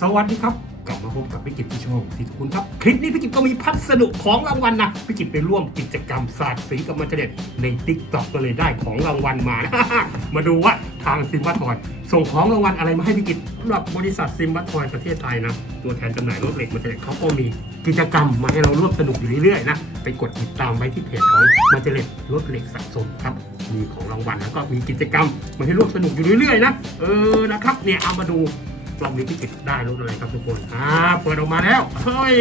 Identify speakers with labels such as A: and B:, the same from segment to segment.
A: สวัสดีครับ กลับมาพบกับพี่กิจที่ช่องที่ทุกคุณครับ คลิปนี้พี่กิจก็มีพัสดุของรางวัลนะพี่กิจไปร่วมกิจกรรมศาสตร์สีกับมันเจเด็ดในติ๊กต็อกก็เลยได้ของรางวัลมานะมาดูว่าทางซิมบัตทอยส่งของรางวัลอะไรมาให้พี่กิจสำหรับบริษัทซิมบัตทอยประเทศไทยนะ ตัวแทนจำหน่ายรถเหล็กมันเจเด็ดเขาก็มีกิจกรรมมาให้เราร่วมสนุกอยู่เรื่อยๆนะไปกดติดตามไว้ที่เพจของมันเจเด็ดรถเหล็กสะสมครับมีของรางวัลแล้วก็มีกิจกรรมมาให้ร่วมสนุกอยู่เรื่อยๆนะเออนะครับเนี่ยเอามาดู รอบนี้พี่กิตได้รถอะไรครับทุกคน อ่า เปิดออกมาแล้ว เฮ้ย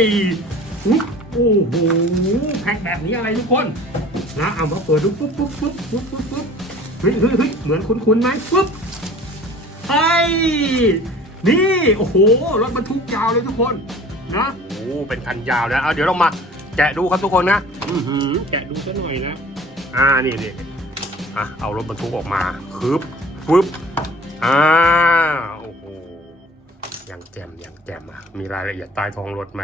A: อุ๊ยโอ้โห แพ็คแบบนี้อะไรทุกคน นะ เอามาเปิดดูปุ๊บปุ๊บปุ๊บปุ๊บปุ๊บปุ๊บเฮ้ยเฮ้ยเฮ้ยเหมือนคุ้นๆไหมปุ๊บเฮ้ย นี่ โอ้โห รถบรรทุกยาวเลยทุกคน นะ โอ้ เป็นคันยาวนะเอาเดี๋ยวเรามาแกะดูครับทุกคนนะ อือหือ แกะดูซะหน่อยนะ อ่า นี่นี่อะ เอารถบรรทุกออกมาคึบปึ๊บอ่า อ้โหยังแจมอยังแจมอะมีรายละเอียดใต้ท้องรถไหม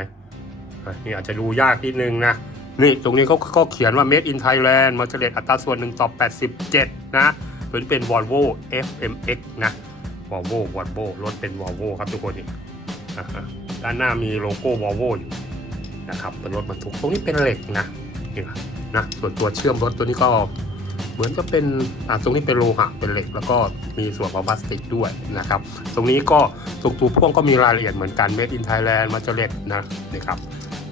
A: นี่อาจจะดูยากนิดนึงนะ นี่ตรงนี้เขาเขาเขียนว่า made in Thailand มาเฉลี่ยอัตราส่วน1ต่อ87 นะตัวนี้เป็น Volvo FMX นะ Volvo Volvo รถเป็น Volvo ครับทุกคนนี่ด้านหน้ามีโลโก้ Volvo อยู่นะครับเป็นรถบรรทุกตรงนี้เป็นเหล็กนะนี่นะส่วนตัวเชื่อมรถตัวนี้ก็ เหมือนจะเป็นตรงนี้เป็นโลหะเป็นเหล็ก แล้วก็มีส่วนของพลาสติกด้วยนะครับ ตรงนี้ก็ตรงตัวพ่วงก็มีรายละเอียดเหมือนกัน made in Thailand มาเจเล็ดนะนี่ครับ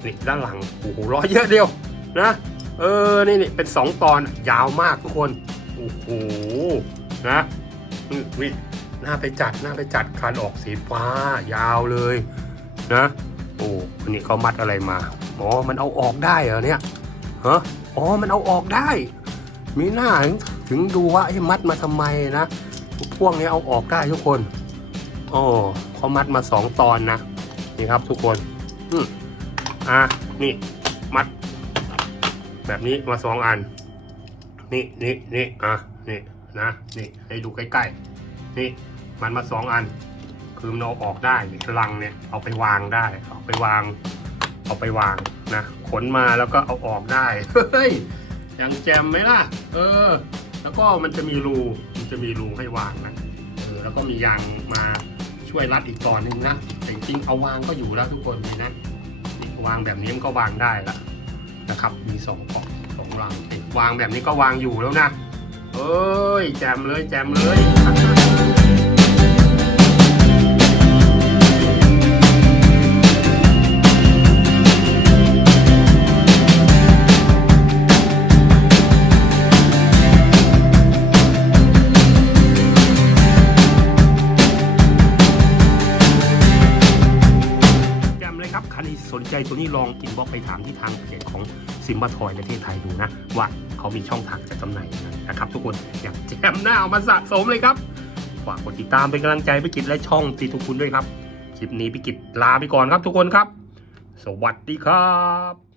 A: นี่ด้านหลังโอ้โหล้อยเยอะเดียวนะเออนี่นี่เป็น 2 ตอนยาวมากทุกคนโอ้โหนะนี่หน้าไปจัดหน้าไปจัดคันออกสีฟ้ายาวเลยนะโอ้อันนี้เขามัดอะไรมาอ๋อมันเอาออกได้เหรอเนี่ยฮะอ๋อมันเอาออกได้ มีหน้าถึงดูว่าไอ้มัดมาทำไมนะพวกนี้เอาออกได้ทุกคนโอ้เขามัดมาสองตอนนะนี่ครับทุกคนอืมอะนี่มัด แบบนี้มาสองอัน นี่นี่นี่อะนี่นะนี่ให้ดูใกล้ๆนี่มันมาสองอัน คือมันเอาออกได้นี่ลังเนี่ยเอาไปวางได้ เอาไปวาง เอาไปวางนะขนมาแล้วก็เอาออกได้เฮ้ย ยังแจมไหมล่ะ เออ แล้วก็มันจะมีรู มันจะมีรูให้วางนะเออแล้วก็มียางมาช่วยรัดอีกตอนหนึ่งนะแต่จริงๆเอาวางก็อยู่แล้วทุกคนนี่นะนี่วางแบบนี้มันก็วางได้ละนะครับ มีสองกล่องสองรังเองวางแบบนี้ก็วางอยู่แล้วนะเอ้ยแจมเลยแจมเลย สนใจตัวนี้ลองอินบ็อกไปถามที่ทางเพจของซิมบัทอยประเทศไทยดูนะ ว่าเขามีช่องทางจะจำหน่ายยังไงนะครับ ทุกคนอยากแจมหน้าเอามาสะสมเลยครับฝากกดติดตามเป็นกำลังใจไปกิจและช่องตีทุกคุณด้วยครับ คลิปนี้ไปกิจลาไปก่อนครับทุกคนครับ สวัสดีครับ